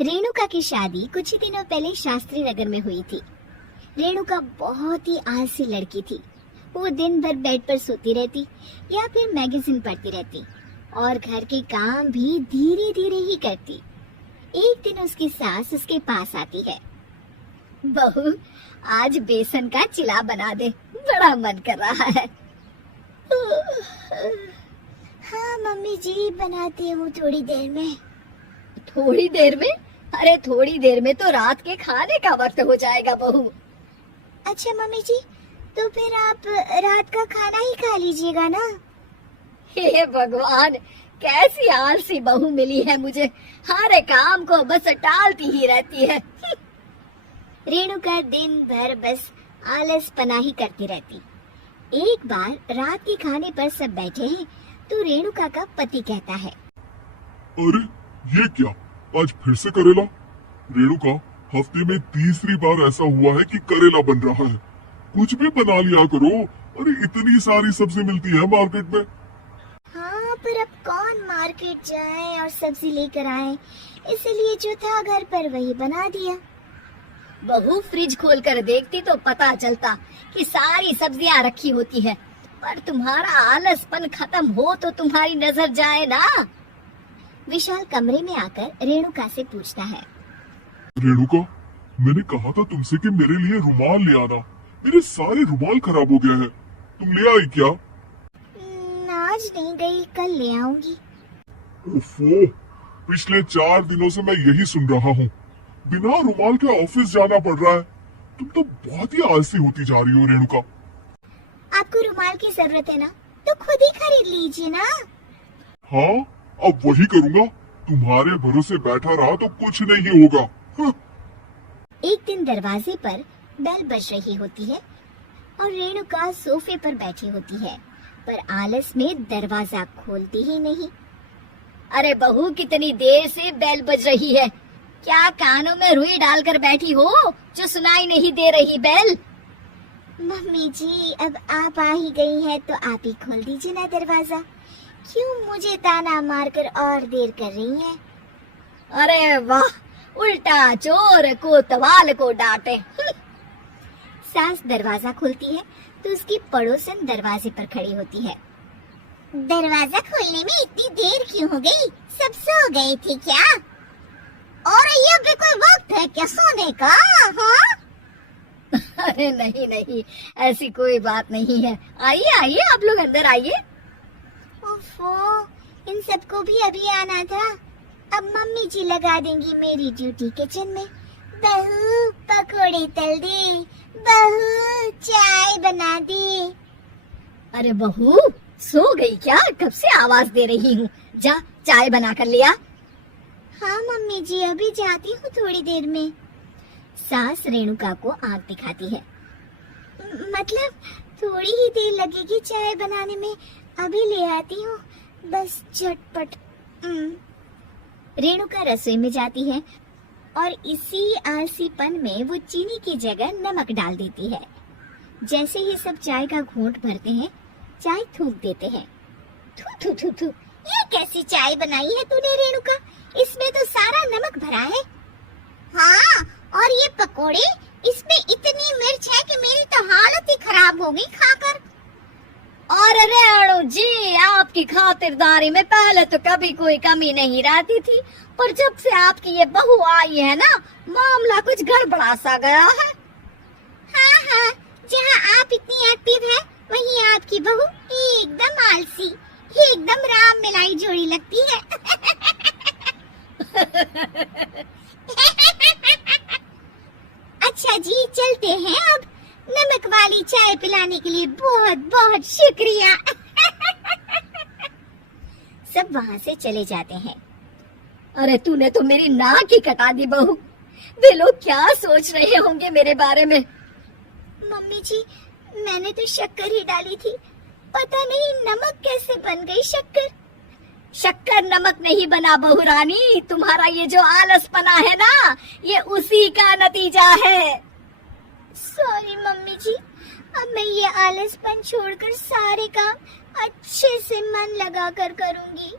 रेणुका की शादी कुछ ही दिनों पहले शास्त्री नगर में हुई थी। रेणुका बहुत ही आलसी लड़की थी। वो दिन भर बेड पर सोती रहती या फिर मैगजीन पढ़ती रहती और घर के काम भी धीरे धीरे ही करती। एक दिन उसकी सास उसके पास आती है। बहू, आज बेसन का चिला बना दे, बड़ा मन कर रहा है। हाँ मम्मी जी, बनाती हूँ थोड़ी देर में। थोड़ी देर में? अरे थोड़ी देर में तो रात के खाने का वक्त हो जाएगा बहू। अच्छा मम्मी जी, तो फिर आप रात का खाना ही खा लीजिएगा ना। हे भगवान, कैसी आलसी बहू मिली है मुझे, हर काम को बस टालती ही रहती है। रेणुका दिन भर बस आलसपना ही करती रहती। एक बार रात के खाने पर सब बैठे हैं तो रेणुका का पति कहता है, अरे ये क्या, आज फिर से करेला? रेणुका, हफ्ते में तीसरी बार ऐसा हुआ है कि करेला बन रहा है। कुछ भी बना लिया करो। अरे इतनी सारी सब्जी मिलती है मार्केट में। हाँ, पर अब कौन मार्केट जाए और सब्जी लेकर आए, इसलिए जो था घर पर वही बना दिया। बहू, फ्रिज खोलकर देखती तो पता चलता कि सारी सब्जियां रखी होती है, पर तुम्हारा आलसपन खत्म हो तो तुम्हारी नजर जाए ना। विशाल कमरे में आकर रेणुका से पूछता है, रेणुका, मैंने कहा था तुमसे कि मेरे लिए रुमाल ले आना। मेरे सारे रुमाल खराब हो गए हैं। तुम ले आई क्या? आज नहीं गई, कल ले आऊंगी। ओफो, पिछले 4 दिनों से मैं यही सुन रहा हूँ। बिना रुमाल के ऑफिस जाना पड़ रहा है। तुम तो बहुत ही आलसी होती जा रही हो रेणुका। आपको रुमाल की जरूरत है ना, तो खुद ही खरीद लीजिए ना। हाँ, अब वही करूँगा। तुम्हारे भरोसे बैठा रहा तो कुछ नहीं होगा। एक दिन दरवाजे पर बेल बज रही होती है और रेणुका सोफे पर बैठी होती है, पर आलस में दरवाजा खोलती ही नहीं। अरे बहू, कितनी देर से बेल बज रही है? क्या कानों में रुई डालकर बैठी हो जो सुनाई नहीं दे रही बेल? मम्मी जी, अब आप आ ही गई हैं तो आप ही खोल दीजिए ना दरवाजा। क्यों मुझे ताना मारकर और देर कर रही हैं? अरे वाह, उल्टा चोर कोतवाल को डांटे। सास दरवाजा खोलती है तो उसकी पड़ोसन दरवाजे पर खड़ी होती है। दरवाजा खोलने में इतनी देर क्यों हो गई? सब सो गए थे क्या? और ये भी कोई वक्त है क्या सोने का? हाँ? अरे नहीं नहीं, ऐसी कोई बात नहीं है। आइए आइए, आप लोग अंदर आइए। ओफो, इन सबको भी अभी आना था। अब मम्मी जी लगा देंगी मेरी ड्यूटी किचन में। बहू, पकोड़े तल दे, बहू चाय बना दे। अरे बहू, सो गई क्या? कब से आवाज दे रही हूँ, जा चाय बना कर लिया। हाँ मम्मी जी, अभी जाती हूँ थोड़ी देर में। सास रेणुका को आंख दिखाती है। मतलब थोड़ी ही देर लगेगी चाय बनाने में, अभी ले आती हूँ, बस झटपट। रेणुका रसोई में जाती है और इसी आलसीपन में वो चीनी की जगह नमक डाल देती है। जैसे ही सब चाय का घूंट भरते हैं, चाय थूक देते हैं। थू थू थू थू, ये कैसी चाय बनाई है तूने रेणुका? इसमें तो सारा नमक भरा है। हाँ, और ये पकोड़े, इसमें इतनी मिर्च है कि मेरी तो हालत ही खराब हो गई खाकर। और रेणु जी, आपकी खातिरदारी में पहले तो कभी कोई कमी नहीं रहती थी, पर जब से आपकी ये बहू आई है ना, मामला कुछ गड़बड़ा सा गया है। हाँ हाँ, जहाँ आप इतनी एक्टिव है, वहीं आपकी बहू एकदम आलसी, एकदम राम मिलाई जोड़ी लगती है। अच्छा जी, चलते हैं अब। नमक वाली चाय पिलाने के लिए बहुत बहुत शुक्रिया। सब वहाँ से चले जाते हैं। अरे तूने तो मेरी नाक ही कटा दी बहू। वे लोग क्या सोच रहे होंगे मेरे बारे में? मम्मी जी, मैंने तो शक्कर ही डाली थी, पता नहीं नमक कैसे बन गई शक्कर। शक्कर नमक नहीं बना बहू रानी, तुम्हारा ये जो आलसपना है ना, ये उसी का नतीजा है। सॉरी मम्मी जी, अब मैं ये आलसपन छोड़कर सारे काम अच्छे से मन लगाकर करूंगी।